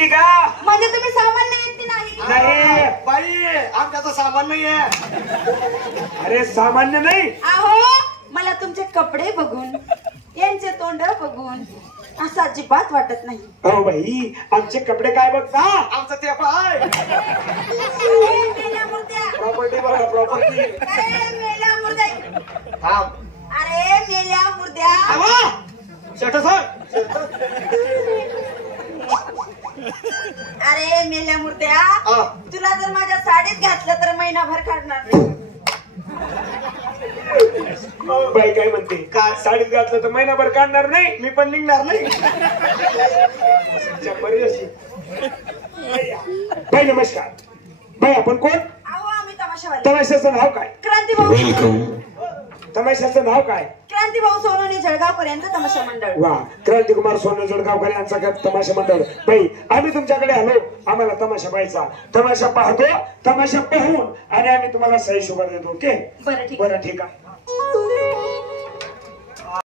का म्हणजे तुम्ही सामान्य व्यक्ती नाही? नाही बाई आमच्याचं सामान नाहीये. अरे सामान्य नाही. अहो मला तुमचे कपडे बघून यांचे तोंड बघून असं अजिबात वाटत नाही. हो बाई आमचे कपडे काय बघता. आमचं ते पाय अरे मेल्या मुर्द्या. प्रॉपर्टी बघा प्रॉपर्टी. अरे मेल्या मुर्द्या. थांब. अरे मेल्या मुर्द्या. शेट सर. अरे मेल्या मुर्द्या हा. तुला जर माझ्या साडीत घातलं तर महिनाभर काढणार नाही. बाई काय म्हणते काय? साडीत घातलं तर महिनाभर काढणार नाही. मी पण निघणार नाही. बरी अशी. बाई नमस्कार. बाई आपण कोण. अहो आम्ही तमाशावाले. तमाशाचं नाव काय. क्रांती भाऊ. तमाशाचं नाव काय. क्रांती भाऊ सोनवणे जळगावकर यांचं तमाशा मंडळ. वा क्रांतिकुमार सोनवणे जळगावकर यांचा तमाशा मंडळ. बाई आम्ही तुमच्याकडे आलो. आम्हाला तमाशा पाहायचा. तमाशा पाहतो. तमाशा पाहून आणि आम्ही तुम्हाला सही शुभर देतो. ओके बरं ठीक. बरं ठीक आहे.